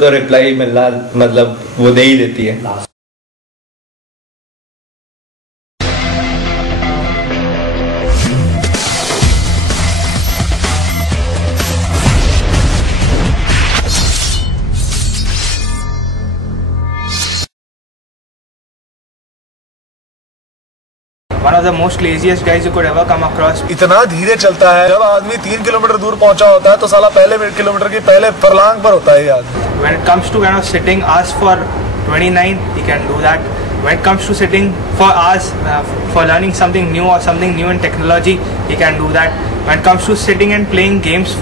तो रिप्लाई मिलना मतलब वो दे ही देती है। One of the most laziest guys you could ever come across. इतना धीरे चलता है, जब आदमी 3 किलोमीटर दूर पहुंचा होता है तो साला पहले किलोमीटर की पहले फरलांग पर होता है ये आदमी। When it comes to kind of sitting hours for 29, he can do that. When it comes to sitting for hours for learning something new or something new in technology, he can do that. When it comes to sitting and playing games,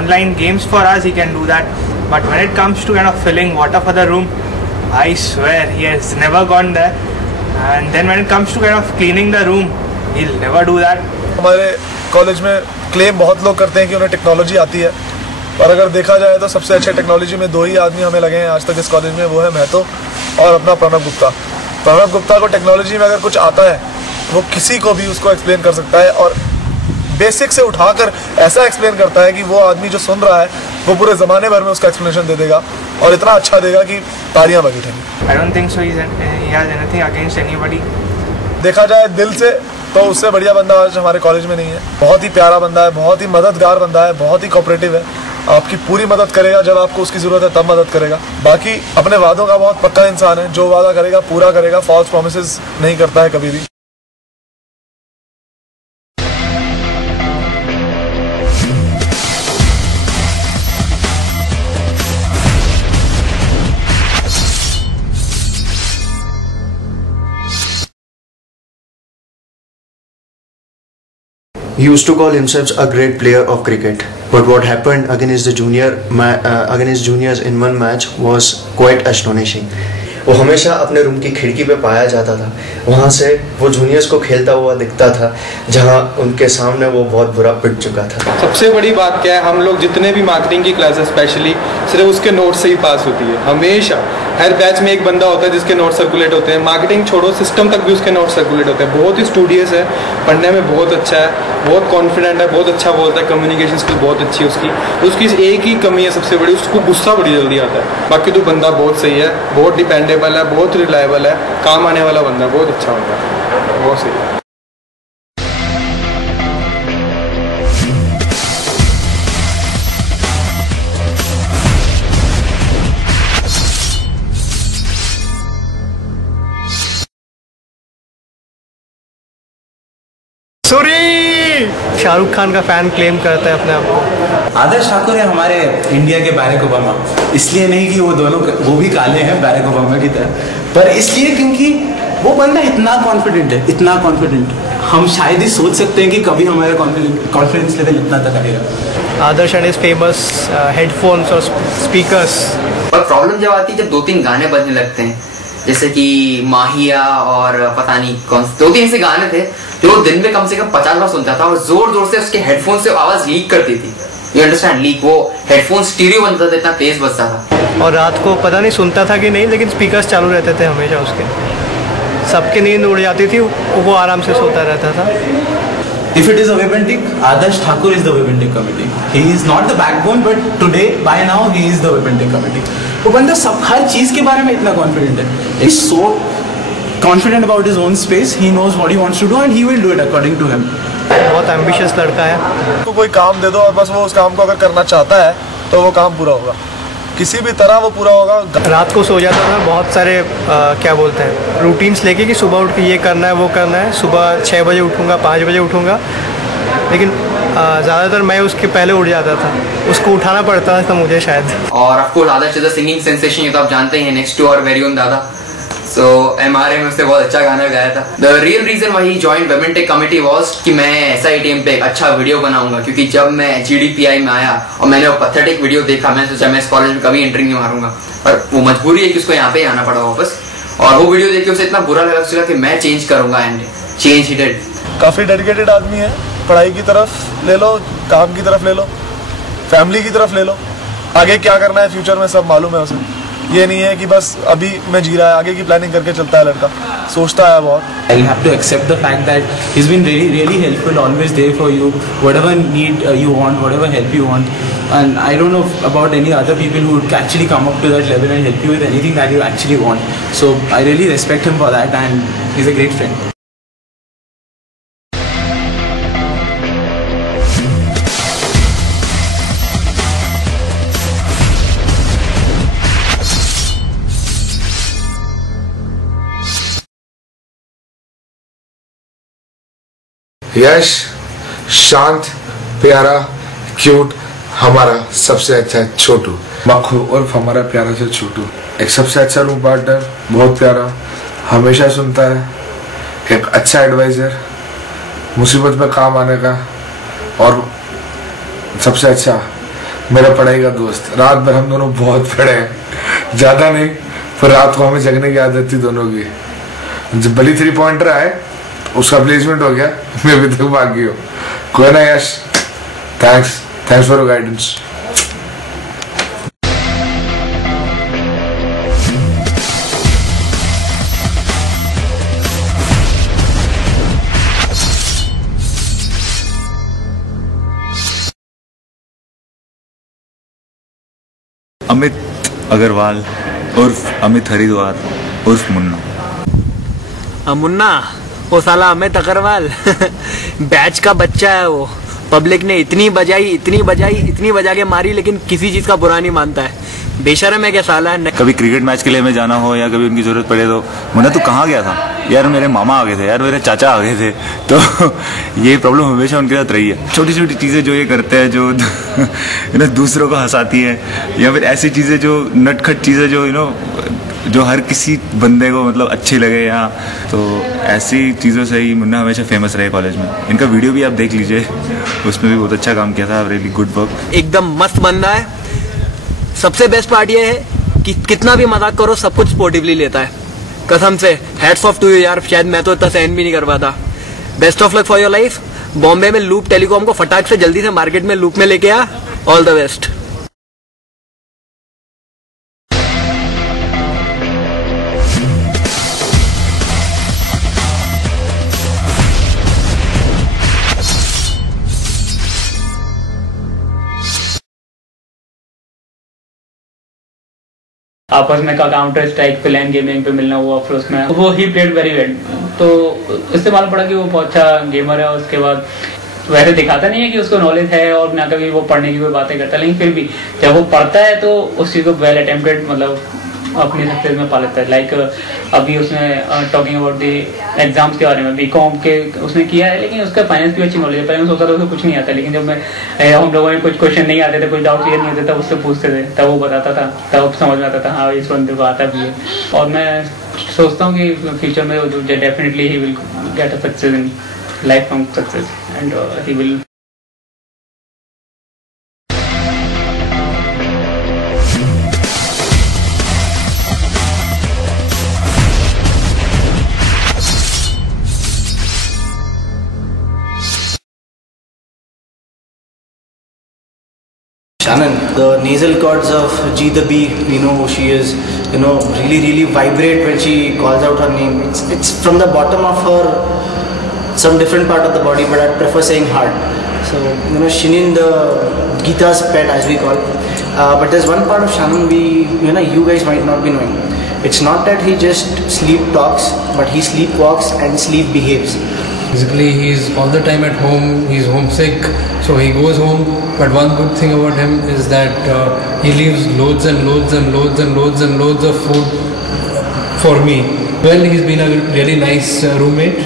online games for hours, he can do that. But when it comes to kind of filling water for the room, I swear he has never gone there. And then when it comes to kind of cleaning the room, he'll never do that. हमारे college में claim बहुत लोग करते हैं कि उन्हें technology आती है, पर अगर देखा जाए तो सबसे अच्छे टेक्नोलॉजी में 2 ही आदमी हमें लगे हैं आज तक इस कॉलेज में, वो है महतो और अपना प्रणव गुप्ता। प्रणव गुप्ता को टेक्नोलॉजी में अगर कुछ आता है वो किसी को भी उसको एक्सप्लेन कर सकता है और बेसिक से उठाकर ऐसा एक्सप्लेन करता है कि वो आदमी जो सुन रहा है वो पूरे ज़माने भर में उसका एक्सप्लेनेशन दे देगा और इतना अच्छा देगा कि तालियां बज उठेंगी। I don't think so. He has anything against anybody. देखा जाए दिल से तो उससे बढ़िया बंदा आज हमारे कॉलेज में नहीं है। बहुत ही प्यारा बंदा है, बहुत ही मददगार बंदा है, बहुत ही कोऑपरेटिव है, आपकी पूरी मदद करेगा, जब आपको उसकी ज़रूरत है तब मदद करेगा। बाकी अपने वादों का बहुत पक्का इंसान है, जो वादा करेगा पूरा करेगा, फॉल्स प्रॉमिसेस नहीं करता है कभी भी। He used to call himself a great player of cricket, but what happened against juniors in one match was quite astonishing. वो हमेशा अपने रूम की खिड़की पे पाया जाता था, वहाँ से वो जूनियर्स को खेलता हुआ दिखता था, जहाँ उनके सामने वो बहुत बुरा पिट चुका था। सबसे बड़ी बात क्या है, हम लोग जितने भी मार्केटिंग की क्लासेस स्पेशली सिर्फ उसके नोट्स से ही पास होती है। हमेशा हर बैच में एक बंदा होता है जिसके नोट्स सर्कुलेट होते हैं। मार्केटिंग छोड़ो, सिस्टम तक भी उसके नोट्स सर्कुलेट होते हैं। बहुत ही स्टूडियस है, पढ़ने में बहुत अच्छा है, बहुत कॉन्फिडेंट है, बहुत अच्छा बोलता है, कम्युनिकेशन स्किल बहुत अच्छी है उसकी एक ही कमी है सबसे बड़ी, उसको गुस्सा बड़ी जल्दी आता है। बाकी तो बंदा बहुत सही है, बहुत डिपेंडेबल है, बहुत रिलायबल है, काम आने वाला बंदा, बहुत अच्छा बंदा है, बहुत सही है। शाहरुख खान का फैन क्लेम करता है अपने आप को। आदर्श ठाकुर है हमारे इंडिया के बैरक ओबामा, इसलिए नहीं कि वो भी काले हैं बैरक ओबामा की तरह, पर इसलिए क्योंकि वो बंदा इतना कॉन्फिडेंट है, इतना कॉन्फिडेंट, हम शायद ही सोच सकते हैं कि कभी हमारा कॉन्फिडेंस लेवल इतना तक आएगा। आदर्श एंड हिज फेमस हेडफोन्स और स्पीकर्स। पर प्रॉब्लम जब आती है जब 2-3 गाने बजने लगते हैं, जैसे कि माहिया और पता नहीं कौन से 2-3 ऐसे गाने थे जो दिन में कम से कम 50 बार सुनता था और जोर जोर से उसके हेडफोन से आवाज लीक करती थी। यू अंडरस्टैंड, लीक, वो हेडफोन स्टीरियो बनता था, इतना तेज बजता था। और रात को पता नहीं सुनता था कि नहीं, लेकिन स्पीकर्स चालू रहते थे हमेशा उसके, सबकी नींद उड़ जाती थी, वो आराम से सोता रहता था। If it is a Webentic, Adarsh Thakur is the Webentic committee. He is not the backbone, but today, by now, he is the Webentic committee. वो बंदा सब हर चीज के बारे में इतना कॉन्फिडेंट है, he is so confident about his own space. He knows what he wants to do and he will do it according to him. बहुत एम्बिशियस लड़का है। तो कोई काम दे दो और बस वो उस काम को अगर करना चाहता है तो वो काम पूरा होगा, किसी भी तरह वो पूरा होगा। रात को सो जाता था, बहुत सारे क्या बोलते हैं रूटीन्स लेके कि सुबह उठ के ये करना है वो करना है, सुबह 6 बजे उठूँगा, 5 बजे उठूँगा, लेकिन ज़्यादातर मैं उसके पहले उठ जाता था, उसको उठाना पड़ता था मुझे शायद। और of course Adarsh is a singing sensation, ये तो आप जानते हैं, नेक्स्ट टू और वेरी ओन दादा। So MRA में उसने बहुत अच्छा गाना गाया था। The real reason why he joined Webentic committee was कि मैं SITM पे एक अच्छा वीडियो बनाऊंगा, क्योंकि जब मैं GDPI में आया और मैंने वो पैथेटिक वीडियो देखा, मैं सोचा मैं इस कॉलेज में कभी एंट्री नहीं मारूंगा, पर वो मजबूरी है कि उसको यहाँ पे आना पड़ा वापस। और वो वीडियो देख के उसे इतना बुरा लगा कि मैं चेंज करूंगा, एंड चेंज ही डिड। काफी डेडिकेटेड आदमी है, पढ़ाई की तरफ ले लो, काम की तरफ ले लो, फैमिली की तरफ ले लो, आगे क्या करना है फ्यूचर में सब मालूम है उसे। ये नहीं है कि बस अभी मैं जी रहा है, आगे की प्लानिंग करके चलता है लड़का, सोचता है बहुत. I have to accept the fact that he's been really helpful, always there for you, whatever need you want, whatever help you want. And I don't know about any other people who would actually come up to that level and help you with anything that you actually want. So I really respect him for that, and he's a great friend. यश शांत, प्यारा, cute, हमारा सबसे अच्छा छोटू मक्खू उर्फ हमारा प्यारा से छोटू, एक सबसे अच्छा रूम पार्टनर, बहुत प्यारा, हमेशा सुनता है, एक अच्छा एडवाइजर, मुसीबत में काम आने का, और सबसे अच्छा मेरा पढ़ाई का दोस्त. रात भर हम दोनों बहुत पढ़े हैं, ज़्यादा नहीं, पर रात को हमें जगने की आदत थी दोनों की. जब बली 3 पॉइंटर आए उसका प्लेसमेंट हो गया, मैं अभी तक बाकी हूँ. कोई ना Yash, thanks for your guidance. Amit Agarwal उर्फ अमित हरिद्वार उर्फ मुन्ना. मुन्ना वो साला अमित अग्रवाल बैच का बच्चा है वो. पब्लिक ने इतनी बजा के मारी, लेकिन किसी चीज का बुरा नहीं मानता है. बेशर्म है क्या साला. कभी क्रिकेट मैच के लिए हमें जाना हो या कभी उनकी जरूरत पड़े तो मुन्ना तू कहाँ गया था यार, मेरे मामा आ गए थे यार, मेरे चाचा आ गए थे. तो ये प्रॉब्लम हमेशा उनके साथ रही है. छोटी छोटी चीज़ें जो ये करते हैं, जो दूसरों को हंसाती है, या फिर ऐसी चीज़ें जो नटखट चीज़ें जो जो हर किसी बंदे को मतलब अच्छी लगे यहाँ, तो ऐसी चीज़ों से ही मुन्ना हमेशा फेमस रहे कॉलेज में. इनका वीडियो भी आप देख लीजिए, उसमें भी बहुत अच्छा काम किया था. Really good work. एकदम मस्त बंदा है. सबसे बेस्ट पार्ट ये है कि कितना भी मजाक करो सब कुछ स्पोर्टिवली लेता है. कसम से हैट्स ऑफ टू यू यार, शायद मैं तो इतना सहन भी नहीं कर पाता. Best of luck for your life. Bombay में लूप टेलीकॉम को फटाक से जल्दी से मार्केट में लूप में लेके आ. All the best. आपस में का काउंटर स्ट्राइक पे लैंड गेमिंग पे मिलना हुआ, फिर उसमें वो ही प्लेड वेरी वेल. तो इससे मालूम पड़ा कि वो बहुत अच्छा गेमर है. उसके बाद वैसे दिखाता नहीं है कि उसको नॉलेज है और ना कभी वो पढ़ने की कोई बातें करता है, लेकिन फिर भी जब वो पढ़ता है तो उस चीज़ को वेल अटेम्प्टेड मतलब अपनी सक्सेस में पा लेता है. लाइक अभी उसने टॉकिंग अबाउट द एग्जाम्स के बारे में बीकॉम के उसने किया है, लेकिन उसका फाइनेंस की अच्छी नॉलेज है. पहले मैं सोचता था उसको कुछ नहीं आता, लेकिन जब हम लोगों में कुछ क्वेश्चन नहीं आते थे, कुछ डाउट क्लियर नहीं होते, तब उससे पूछते थे, तब वो बताता था, तब समझ में आता था हाँ इस बंदे को आता भी है. और मैं सोचता हूँ कि फ्यूचर में definitely he will get a success in life long success and he will. Shannon, the nasal chords of G the B, she is, really vibrate when she calls out her name. It's from the bottom of her, some different part of the body, but I prefer saying heart. So, Shinin, the Gita's pet as we call. But there's one part of Shannon you guys might not be knowing. It's not that he just sleep talks, but he sleepwalks and sleep behaves. Basically, he's all the time at home, he's homesick, so he goes home. But one good thing about him is that he leaves loads and loads and loads and loads and loads of food for me. Well, he's been a really nice roommate.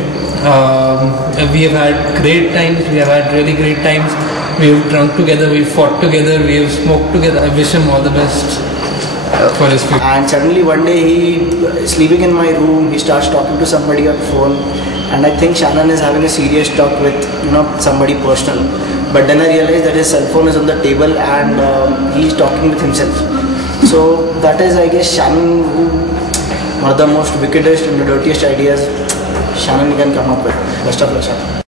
We have had great times, we have had really great times. We have drunk together, we have fought together, we have smoked together. I wish him all the best for his future. And suddenly one day he sleeping in my room, he starts talking to somebody on the phone. And I think Shannon is having a serious talk with somebody personal. But then I realized that his cell phone is on the table and he's talking with himself. So that is, I guess, Shannon, one of the most wickedest and the dirtiest ideas Shannon can come up with. Best of luck, Shannon.